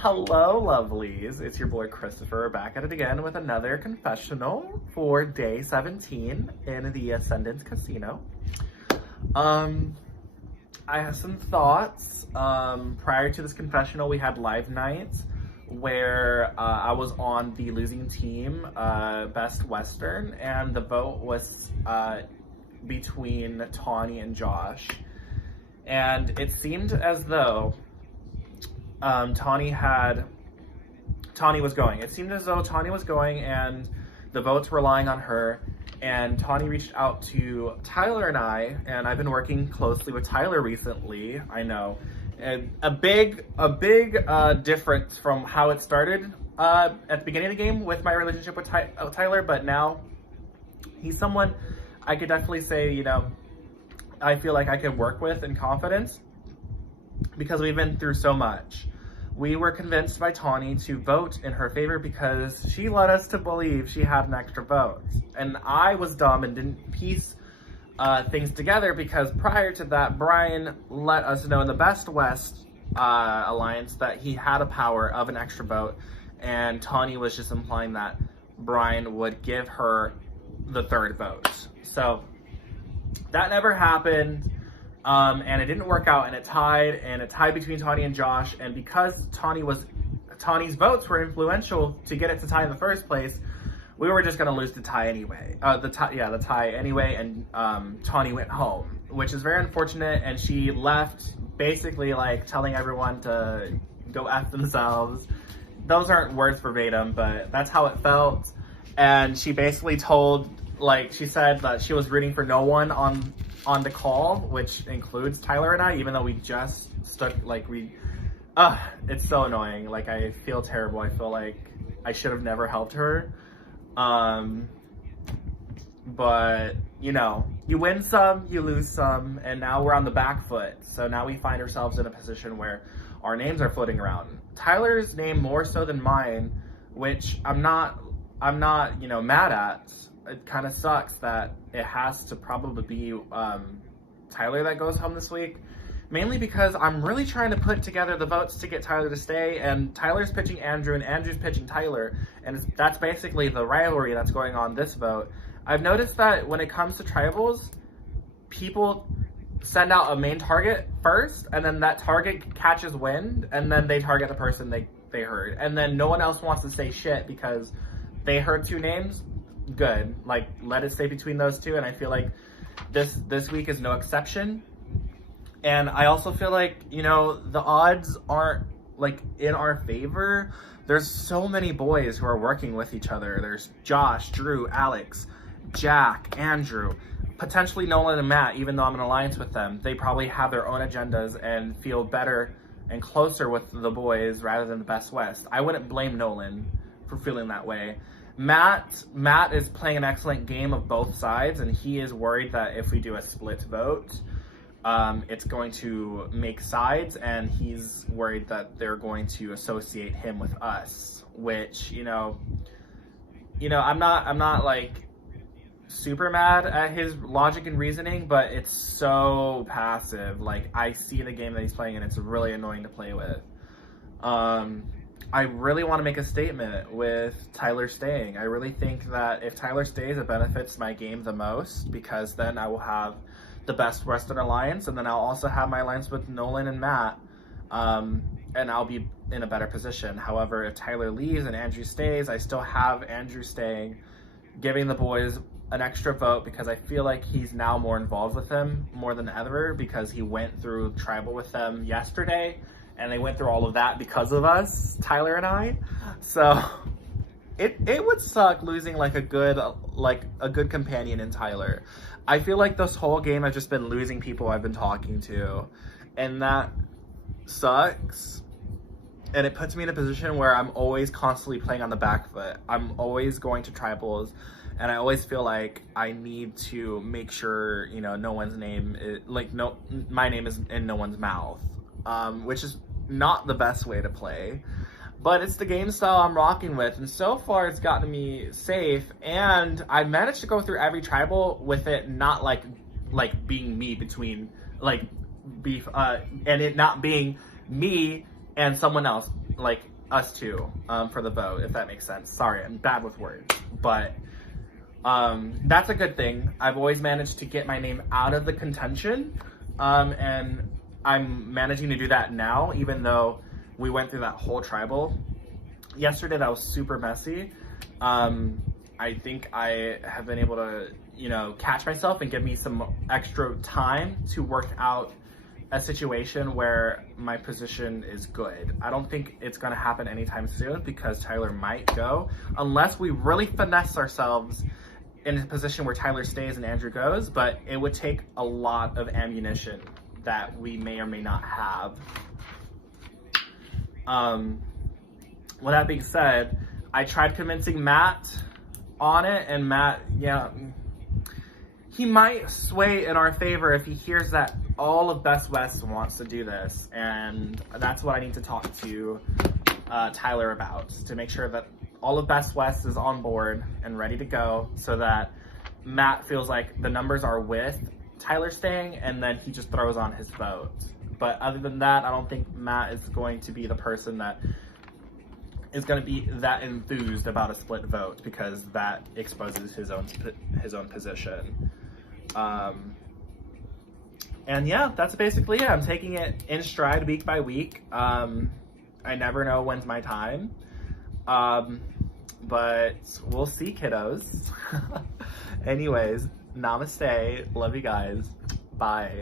Hello, lovelies. It's your boy Christopher back at it again with another confessional for day 17 in the Ascendance Casino. I have some thoughts. Prior to this confessional, we had live nights where I was on the losing team, Best Western, and the vote was between Tawny and Josh. And it seemed as though Tawny was going. It seemed as though Tawny was going and the votes were relying on her. And Tawny reached out to Tyler and I, and I've been working closely with Tyler recently. I know. And a big difference from how it started at the beginning of the game with my relationship with Tyler, but now he's someone I could definitely say, I feel like I can work with in confidence because we've been through so much. We were convinced by Tawny to vote in her favor because she led us to believe she had an extra vote. And I was dumb and didn't piece things together because prior to that, Brian let us know in the Best West Alliance that he had a power of an extra vote. And Tawny was just implying that Brian would give her the third vote. So that never happened. And it didn't work out, and it tied between Tawny and Josh. And because Tawny's votes were influential to get it to tie in the first place, we were just gonna lose the tie anyway. The tie anyway, and Tawny went home, which is very unfortunate. And she left basically like telling everyone to go F themselves. Those aren't words verbatim, but that's how it felt. And she basically she said that she was rooting for no one on the call, which includes Tyler and I, even though we just stuck, it's so annoying. Like, I feel terrible. I feel like I should have never helped her. But, you win some, you lose some, and now we're on the back foot. So now we find ourselves in a position where our names are floating around. Tyler's name more so than mine, which I'm not, mad at. It kind of sucks that it has to probably be Tyler that goes home this week, mainly because I'm really trying to put together the votes to get Tyler to stay, and Tyler's pitching Andrew and Andrew's pitching Tyler, and that's basically the rivalry that's going on this vote. I've noticed that when it comes to tribals, people send out a main target first, and then that target catches wind, and then they target the person they heard, and then no one else wants to say shit because they heard two names. Good, let it stay between those two, and I feel like this week is no exception. And I also feel like the odds aren't in our favor. There's so many boys who are working with each other. There's Josh, Drew, Alex, Jack, Andrew, potentially Nolan and Matt. Even though I'm in alliance with them, they probably have their own agendas and feel better and closer with the boys rather than the Best West. I wouldn't blame Nolan for feeling that way. Matt is playing an excellent game of both sides, and he is worried that if we do a split vote, it's going to make sides, and he's worried that they're going to associate him with us, which, I'm not super mad at his logic and reasoning, but it's so passive. I see the game that he's playing, and it's really annoying to play with. I really want to make a statement with Tyler staying. I really think that if Tyler stays, it benefits my game the most, because then I will have the Best Western Alliance, and then I'll also have my alliance with Nolan and Matt, and I'll be in a better position. However, if Tyler leaves and Andrew stays, I still have Andrew staying, giving the boys an extra vote, because I feel like he's now more involved with them more than ever, because he went through tribal with them yesterday. And they went through all of that because of us, Tyler and I. So it would suck losing a good companion in Tyler. I feel like this whole game I've just been losing people I've been talking to, and that sucks. And it puts me in a position where I'm always constantly playing on the back foot. I'm always going to tribals, and I always feel like I need to make sure no one's name is my name is in no one's mouth, which is not the best way to play, but it's the game style I'm rocking with, and so far it's gotten me safe, and I managed to go through every tribal with it not being me between beef, and it not being me and someone else. like us two, for the vote, if that makes sense. Sorry, I'm bad with words, but that's a good thing. I've always managed to get my name out of the contention, and I'm managing to do that now, even though we went through that whole tribal yesterday. That was super messy. I think I have been able to, you know, catch myself and give me some extra time to work out a situation where my position is good. I don't think it's gonna happen anytime soon because Tyler might go, unless we really finesse ourselves in a position where Tyler stays and Andrew goes, but it would take a lot of ammunition that we may or may not have. With that being said, I tried convincing Matt on it, and Matt, yeah, he might sway in our favor if he hears that all of Best West wants to do this, and that's what I need to talk to Tyler about, to make sure that all of Best West is on board and ready to go, so that Matt feels like the numbers are with Tyler staying, and then he just throws on his vote. But other than that, I don't think Matt is going to be the person that is going to be that enthused about a split vote, because that exposes his own position. And yeah, that's basically it. I'm taking it in stride week by week. I never know when's my time. But we'll see, kiddos. Anyways, namaste. Love you guys. Bye.